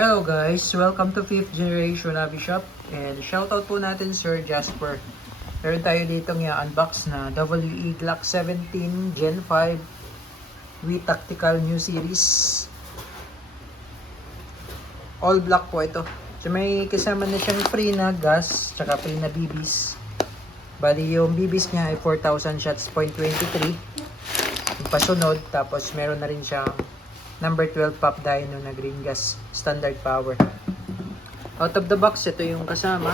Hello guys, welcome to 5th Generation Hobby Shop. And shoutout po natin Sir Jasper. Meron tayo ditong i-unbox na WE Glock 17 Gen 5 with Tactical New Series. All black po ito. So may kasama na siyang free na gas, tsaka free na BBs. Bali yung BBs niya ay 4,000 shots, .23. Yung pasunod, tapos meron na rin siyang number 12 pop dyno na green gas standard power. Out of the box, ito yung kasama.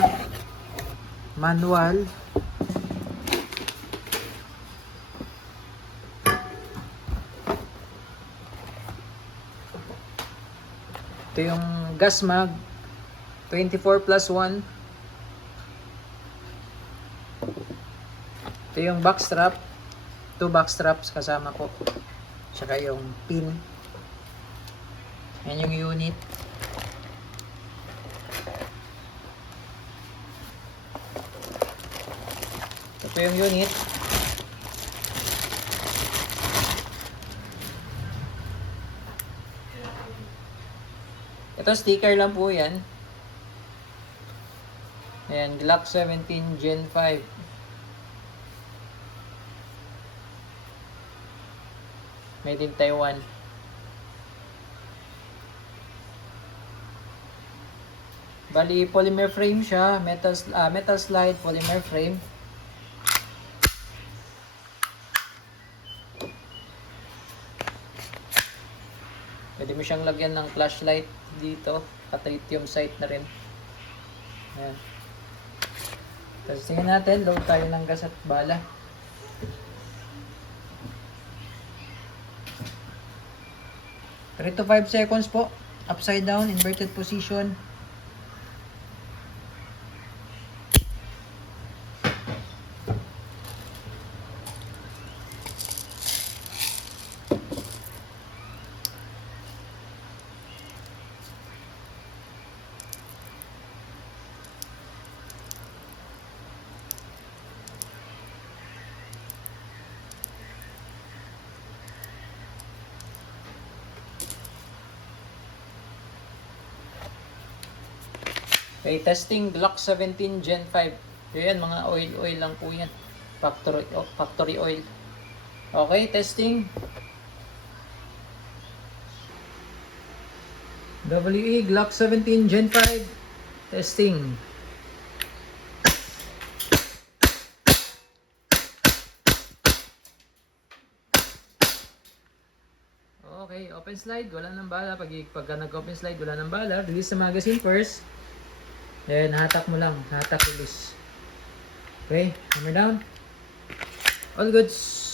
Manual. Ito yung gas mag 24+1. Ito yung back strap. 2 back straps kasama po. Tsaka yung pin. Yan yung unit. Ito yung unit. Ito sticker lang po yan. Ayan, Glock 17 Gen 5. Made in Taiwan. Bali, polymer frame siya. Metal slide polymer frame. Pwede mo siyang lagyan ng flashlight dito. Ka-tritium sight na rin. Ayan. Tapos tingnan natin. Load tayo ng gas at bala. Three to 5 seconds po. Upside down, inverted position. Okay, testing Glock 17 Gen 5. Yan, mga oil lang po yan. Factory oil. Okay, testing. WE Glock 17 Gen 5. Testing. Okay, open slide, wala nang bala. Pagka nag-open slide, wala nang bala. Release the magazine first. Then, hatak mo lang. Hatak, release. Okay, hammer down. All goods.